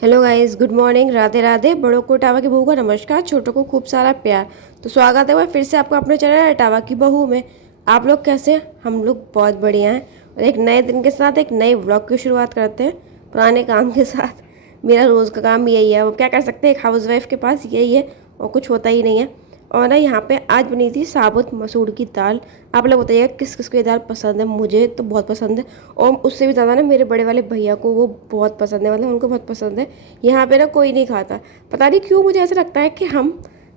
Hello guys, good morning, Radhe Radhe. बड़ों को tower की बहू का नमस्कार, छोटों को खूब सारा प्यार। तो स्वागत है फिर से आपका अपने चैनल टावा की बहू में। आप लोग कैसे हैं? हम लोग बहुत बढ़िया हैं और एक नए दिन के साथ एक नए व्लॉग की शुरुआत करते हैं पुराने काम के साथ। मेरा रोज़ का काम यही है, वो क्या कर सकते हैं, एक हाउस वाइफ के पास यही है और कुछ होता ही नहीं है। और ना यहाँ पे आज बनी थी साबुत मसूर की दाल। आप लोग बताइएगा किस किस को ये दाल पसंद है। मुझे तो बहुत पसंद है और उससे भी ज़्यादा ना मेरे बड़े वाले भैया को वो बहुत पसंद है, मतलब उनको बहुत पसंद है। यहाँ पे ना कोई नहीं खाता, पता नहीं क्यों। मुझे ऐसा लगता है कि हम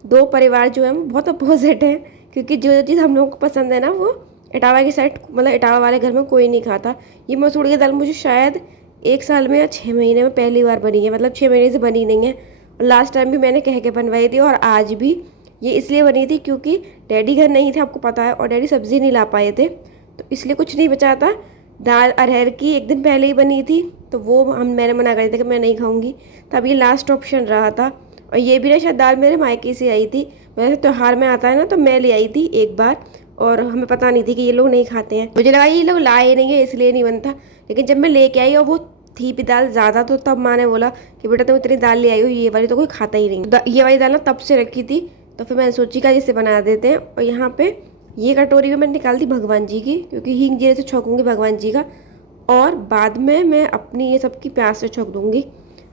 दो परिवार जो है वो बहुत अपोजिट हैं, क्योंकि जो चीज़ हम लोगों को पसंद है ना वो इटावा की साइड, मतलब इटावा वाले घर में कोई नहीं खाता। ये मसूर की दाल मुझे शायद 1 साल में या 6 महीने में पहली बार बनी है, मतलब 6 महीने से बनी नहीं है। और लास्ट टाइम भी मैंने कह के बनवाई थी और आज भी ये इसलिए बनी थी क्योंकि डैडी घर नहीं थे, आपको पता है, और डैडी सब्ज़ी नहीं ला पाए थे, तो इसलिए कुछ नहीं बचा था। दाल अरहर की एक दिन पहले ही बनी थी, तो वो मैंने मना कर दिया था कि मैं नहीं खाऊंगी, तब ये लास्ट ऑप्शन रहा था। और ये भी ना शायद दाल मेरे मायके से आई थी, वैसे त्यौहार में आता है ना, तो मैं ले आई थी एक बार और हमें पता नहीं थी कि ये लोग नहीं खाते हैं। मुझे लगा ये लोग लाए नहीं है इसलिए नहीं बनता, लेकिन जब मैं लेके आई और वो थी भी दाल ज़्यादा, तो तब माँ ने बोला कि बेटा तुम इतनी दाल ले आई हो, ये वाली तो कोई खाता ही नहीं। ये वाली दाल ना तब से रखी थी, तो फिर मैंने सोची का जिसे बना देते हैं। और यहाँ पे ये कटोरी में मैंने निकाल दी भगवान जी की, क्योंकि हींग जीरे से छौंकूंगी भगवान जी का, और बाद में मैं अपनी ये सबकी प्याज से छौंक दूंगी।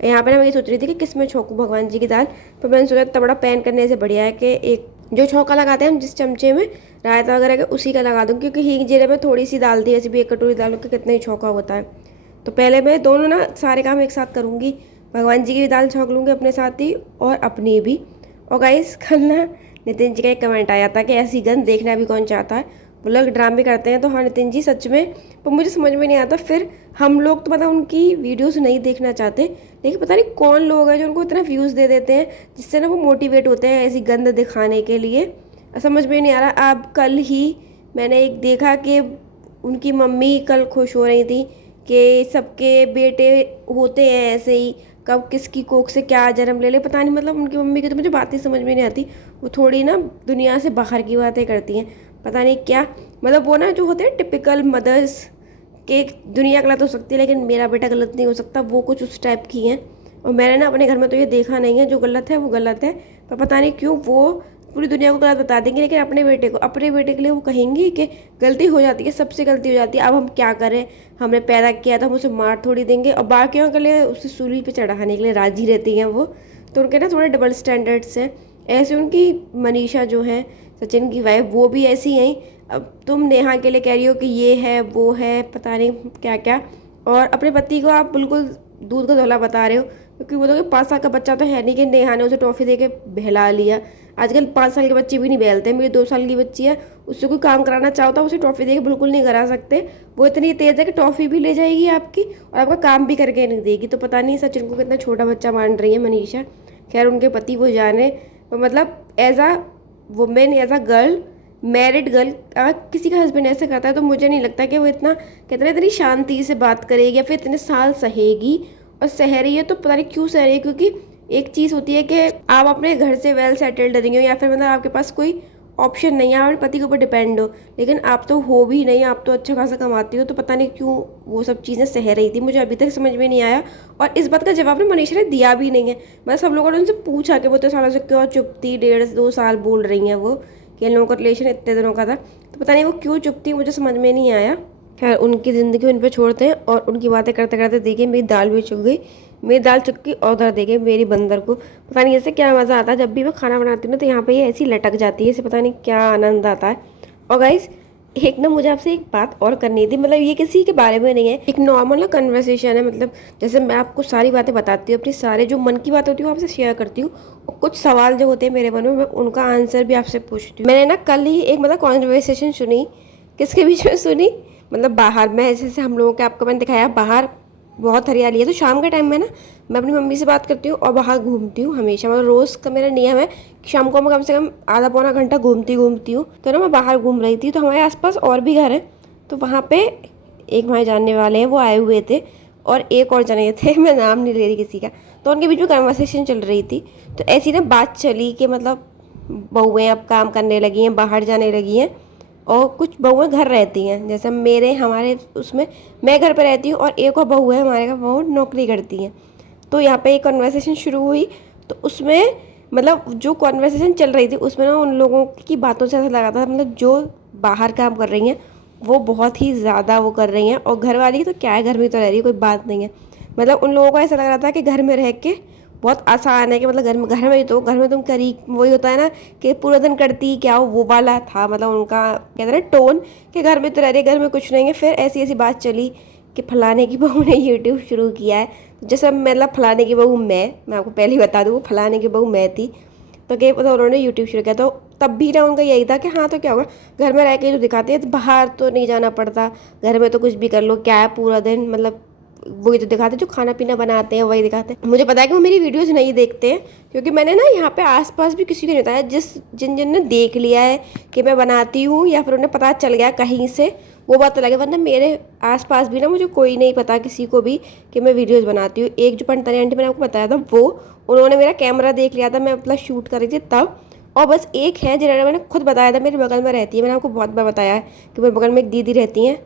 यहाँ पे ना मैं ये सोच रही थी कि किस में छौंकूँ भगवान जी की दाल, पर मैंने सोचा इतना बड़ा पैन करने से बढ़िया है कि एक जो छौंका लगाते हैं हम जिस चमचे में रायता वगैरह का, उसी का लगा दूँ, क्योंकि हींग जीरे में थोड़ी सी दाल दी, ऐसे भी एक कटोरी दाल का कितना ही छौंका होता है। तो पहले मैं दोनों ना सारे काम एक साथ करूँगी, भगवान जी की भी दाल छौंक लूँगी अपने साथ ही और अपनी भी। और गाइस कल ना नितिन जी का एक कमेंट आया था कि ऐसी गंद देखना भी कौन चाहता है, वो लोग ड्रामे करते हैं। तो हाँ नितिन जी सच में, पर मुझे समझ में नहीं आता फिर हम लोग तो मतलब उनकी वीडियोस नहीं देखना चाहते, लेकिन पता नहीं कौन लोग हैं जो उनको इतना व्यूज़ दे देते हैं, जिससे ना वो मोटिवेट होते हैं ऐसी गंद दिखाने के लिए। समझ में नहीं आ रहा। अब कल ही मैंने एक देखा कि उनकी मम्मी कल खुश हो रही थी कि सबके बेटे होते हैं ऐसे ही, कब किसकी कोख से क्या जन्म ले ले पता नहीं। मतलब उनकी मम्मी की तो मुझे बातें समझ में नहीं आती, वो थोड़ी ना दुनिया से बाहर की बातें करती हैं, पता नहीं क्या। मतलब वो ना जो होते हैं टिपिकल मदर्स के, दुनिया गलत हो सकती है लेकिन मेरा बेटा गलत नहीं हो सकता, वो कुछ उस टाइप की हैं। और मैंने ना अपने घर में तो ये देखा नहीं है, जो गलत है वो गलत है, पर पता नहीं क्यों वो पूरी दुनिया को गलत बता देंगे, लेकिन अपने बेटे के लिए वो कहेंगी कि गलती हो जाती है, सबसे गलती हो जाती है, अब हम क्या करें, हमने पैदा किया था, हम उसे मार थोड़ी देंगे। और बाकियों के लिए उसे सूली पे चढ़ाने के लिए राजी रहती हैं वो। तो उनके ना थोड़े डबल स्टैंडर्ड्स हैं। ऐसे उनकी मनीषा जो है सचिन की वाइफ, वो भी ऐसी हैं। अब तुम नेहा के लिए कह रही हो कि ये है वो है, पता नहीं क्या क्या, और अपने पति को आप बिल्कुल दूध का धोला बता रहे हो, क्योंकि वो तो 5 साल का बच्चा तो है नहीं कि नेहा ने उसे टॉफ़ी दे के बहला लिया। आजकल 5 साल के बच्चे भी नहीं बहलते। मेरी 2 साल की बच्ची है, उससे कोई काम कराना चाहता है उसे टॉफ़ी दे के बिल्कुल नहीं करा सकते। वो इतनी तेज़ है कि टॉफ़ी भी ले जाएगी आपकी और आपका काम भी करके नहीं देगी। तो पता नहीं सचिन को कितना छोटा बच्चा मान रही है मनीषा। खैर उनके पति वो जाने, मतलब as a woman, as a girl, married girl, अगर किसी का हस्बैंड ऐसे करता है तो मुझे नहीं लगता कि वो इतनी शांति से बात करेगी या फिर इतने साल सहेगी। और सह रही है तो पता नहीं क्यों सह रही है, क्योंकि एक चीज़ होती है कि आप अपने घर से वेल सेटल्ड नहीं हो, या फिर मतलब आपके पास कोई ऑप्शन नहीं है, आप अपने पति के ऊपर डिपेंड हो, लेकिन आप तो हो भी नहीं, आप तो अच्छा खासा कमाती हो, तो पता नहीं क्यों वो सब चीज़ें सह रही थी, मुझे अभी तक समझ में नहीं आया। और इस बात का जवाब ना मनीषा ने दिया भी नहीं है। मतलब सब लोगों ने उनसे पूछा कि वो तो सालों से क्यों चुप थी, 1.5 से 2 साल बोल रही हैं वो कि इन लोगों का रिलेशन इतने दिनों का था, तो पता नहीं वो क्यों चुप थी, मुझे समझ में नहीं आया। खैर उनकी ज़िंदगी उन पर छोड़ते हैं और उनकी बातें करते करते देखिए मेरी दाल भी चुक गई। मेरी दाल चुक गई और उधर देखिए मेरी बंदर को पता नहीं ऐसे क्या मज़ा आता है, जब भी मैं खाना बनाती हूँ ना तो यहाँ पे ये ऐसी लटक जाती है, इसे पता नहीं क्या आनंद आता है। और गाइस एक ना मुझे आपसे एक बात और करनी थी, मतलब ये किसी के बारे में नहीं है, एक नॉर्मल ना कन्वर्सेशन है। मतलब जैसे मैं आपको सारी बातें बताती हूँ, अपनी सारे जो मन की बात होती है वो आपसे शेयर करती हूँ, और कुछ सवाल जो होते हैं मेरे मन में मैं उनका आंसर भी आपसे पूछती हूँ। मैंने ना कल ही एक मतलब कॉन्वर्सेशन सुनी, किसके बीच में सुनी, मतलब बाहर में, जैसे हम लोगों के आपको मैंने दिखाया बाहर बहुत हरियाली है, तो शाम के टाइम में ना मैं अपनी मम्मी से बात करती हूँ और बाहर घूमती हूँ हमेशा, मतलब रोज़ का मेरा नियम है कि शाम को मैं कम से कम आधा पौना घंटा घूमती हूँ। तो ना मैं बाहर घूम रही थी, तो हमारे आसपास और भी घर हैं, तो वहाँ पे एक हमारे जानने वाले हैं वो आए हुए थे और एक और जने थे मैं नाम नहीं ले रही किसी का, तो उनके बीच में कन्वर्सेशन चल रही थी। तो ऐसी ना बात चली कि मतलब बहुएँ अब काम करने लगी हैं, बाहर जाने लगी हैं, और कुछ बहुएँ घर रहती हैं, जैसे मेरे हमारे उसमें मैं घर पे रहती हूँ और एक और बहू है हमारे घर, वो नौकरी करती हैं। तो यहाँ पे एक कन्वर्सेशन शुरू हुई, तो उसमें मतलब जो कन्वर्सेशन चल रही थी उसमें ना उन लोगों की बातों से ऐसा लगा था मतलब जो बाहर काम कर रही हैं वो बहुत ही ज़्यादा वो कर रही हैं, और घर वाली तो क्या है, घर में तो रह रही है, कोई बात नहीं है। मतलब उन लोगों को ऐसा लग रहा था कि घर में रह के बहुत आसान है, कि मतलब घर में ही तो घर में तुम करी वही होता है ना कि पूरा दिन करती क्या हो, वो वाला था मतलब उनका कहते हैं टोन कि घर में तो रह रही, घर में कुछ नहीं है। फिर ऐसी ऐसी बात चली कि फलाने की बहू ने यूट्यूब शुरू किया है। जैसे मतलब फलाने की बहू मैं आपको पहले ही बता दूँ, फलाने की बहू मैं थी, तो क्या मतलब उन्होंने यूट्यूब शुरू किया। तो तब भी ना उनका यही था कि हाँ तो क्या होगा, घर में रह के जो दिखाते हैं तो बाहर तो नहीं जाना पड़ता, घर में तो कुछ भी कर लो, क्या है पूरा दिन मतलब वही तो दिखाते, जो खाना पीना बनाते हैं वही दिखाते हैं। मुझे पता है कि वो मेरी वीडियोस नहीं देखते हैं, क्योंकि मैंने ना यहाँ पे आसपास भी किसी को नहीं बताया, जिन जिन ने देख लिया है कि मैं बनाती हूँ या फिर उन्हें पता चल गया कहीं से, वो बात अलग है, वरना मेरे आसपास भी ना मुझे कोई नहीं पता किसी को भी कि मैं वीडियोस बनाती हूँ। एक जो पंटनी आंटी मैंने आपको बताया था वो, उन्होंने मेरा कैमरा देख लिया था, मैं मतलब शूट कर रही थी तब। और बस एक है जिन्होंने मैंने खुद बताया था, मेरे बगल में रहती है, मैंने आपको बहुत बार बताया है कि मेरे बगल में एक दीदी रहती हैं,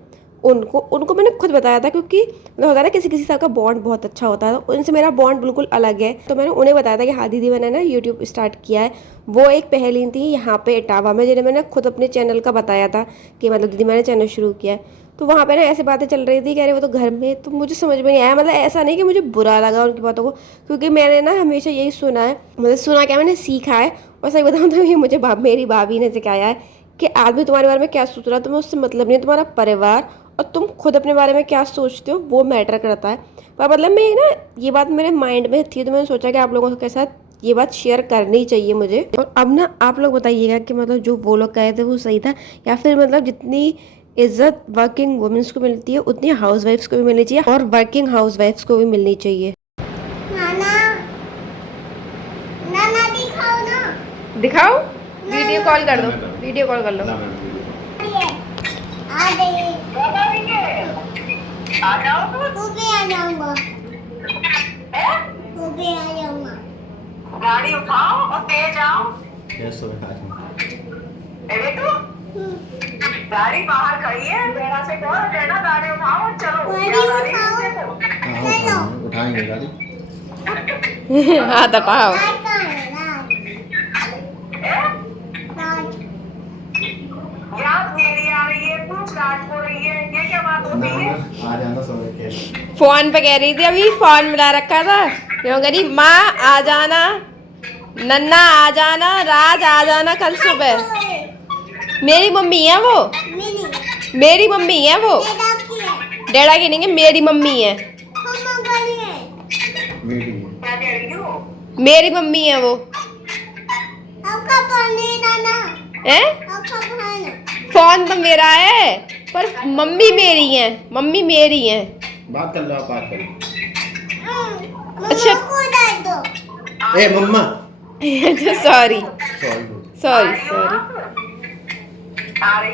उनको उनको मैंने खुद बताया था, क्योंकि मतलब होता है ना किसी किसी से का बॉन्ड बहुत अच्छा होता है, तो उनसे मेरा बॉन्ड बिल्कुल अलग है। तो मैंने उन्हें बताया था कि हाँ दीदी मैंने ना यूट्यूब स्टार्ट किया है। वो एक पहेली थी यहाँ पे इटावा में, जिन्हें मैंने खुद अपने चैनल का बताया था कि मतलब दीदी मैंने चैनल शुरू किया है। तो वहाँ पे ना ऐसी बातें चल रही थी, कह रहे वो तो घर में, तो मुझे समझ में नहीं आया, मतलब ऐसा नहीं कि मुझे बुरा लगा उनकी बातों को, क्योंकि मैंने ना हमेशा यही सुना है, मतलब सुना क्या मैंने सीखा है। और सही बताऊँ तो ये मुझे मेरी भाभी ने सिखाया है कि आदमी तुम्हारे बारे में क्या सोच रहा है तुम्हें उससे मतलब नहीं है, तुम्हारा परिवार और तुम खुद अपने बारे में क्या सोचते हो वो मैटर करता है। पर मतलब मैं ना ये बात मेरे माइंड में थी, तो मैंने सोचा कि आप लोगों के साथ ये बात शेयर करनी चाहिए मुझे। और अब ना आप लोग बताइएगा कि मतलब जो वो लोग कहे थे वो सही था, या फिर मतलब जितनी इज्जत वर्किंग वुमेन्स को मिलती है उतनी हाउस वाइफ्स को भी मिलनी चाहिए, और वर्किंग हाउस वाइफ्स को भी मिलनी चाहिए। नाना नाना दिखाओ ना। दिखाओ, वीडियो कॉल कर दो, वीडियो कॉल कर लो। आ गई आ जाओ तू भी आ जाऊंगा तू भी आ जाऊंगा गाड़ी उठाओ और तेज आओ कैसे बेटू गाड़ी बाहर खड़ी है मेरा से कहो कहना गाड़ी उठाओ और चलो गाड़ी उठाओ उठाएंगे गाड़ी हाँ दबाओ। याद मेरी आ रही है पूछ रात हो रही है ये क्या बात होती है आ जाना सब फोन पे कह रही थी, अभी फोन मिला रखा था, क्यों कह रही माँ आ जाना, नन्ना आ जाना, राज आ जाना कल सुबह। मेरी मम्मी है वो, मेरी मम्मी है वो, डैडा की नहीं है, मेरी मम्मी है, क्या कह रही हो मेरी मम्मी है वो। आपका पानी नाना है आपका पानी फोन तो मेरा है पर मम्मी मेरी है, मम्मी मेरी है। बात कर लो आप, बात कर लो। अच्छा को दे दो ए मम्मा अच्छा सॉरी सॉरी सॉरी सॉरी। आ रही